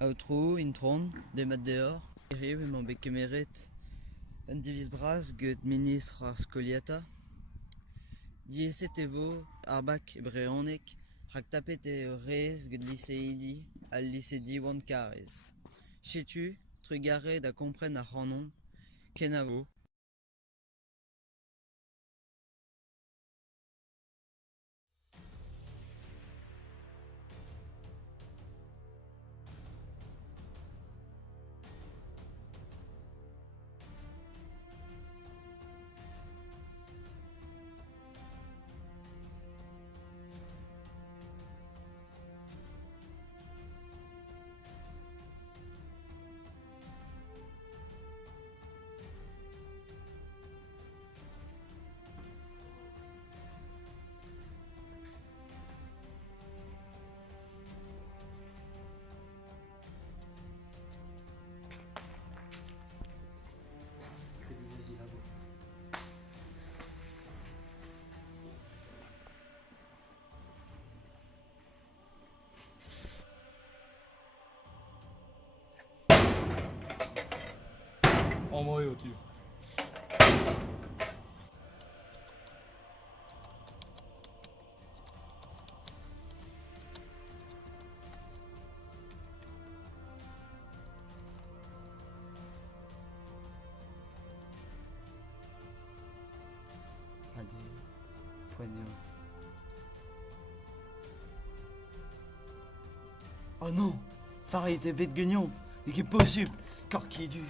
Outro, intron, demat deor, eriv emañ bet kemeret un diviz bras gant ministr ar skoliata. Dieset evo ar bak e Brezhoneg rak tapet e rez gant liseidi al lise Diwan Karez. Setu, trugare da kompren ar c'hanon, ken a vo. En moi au-dessus. Oh non, Farid était bête guignon, c'est possible, corps qui est dû.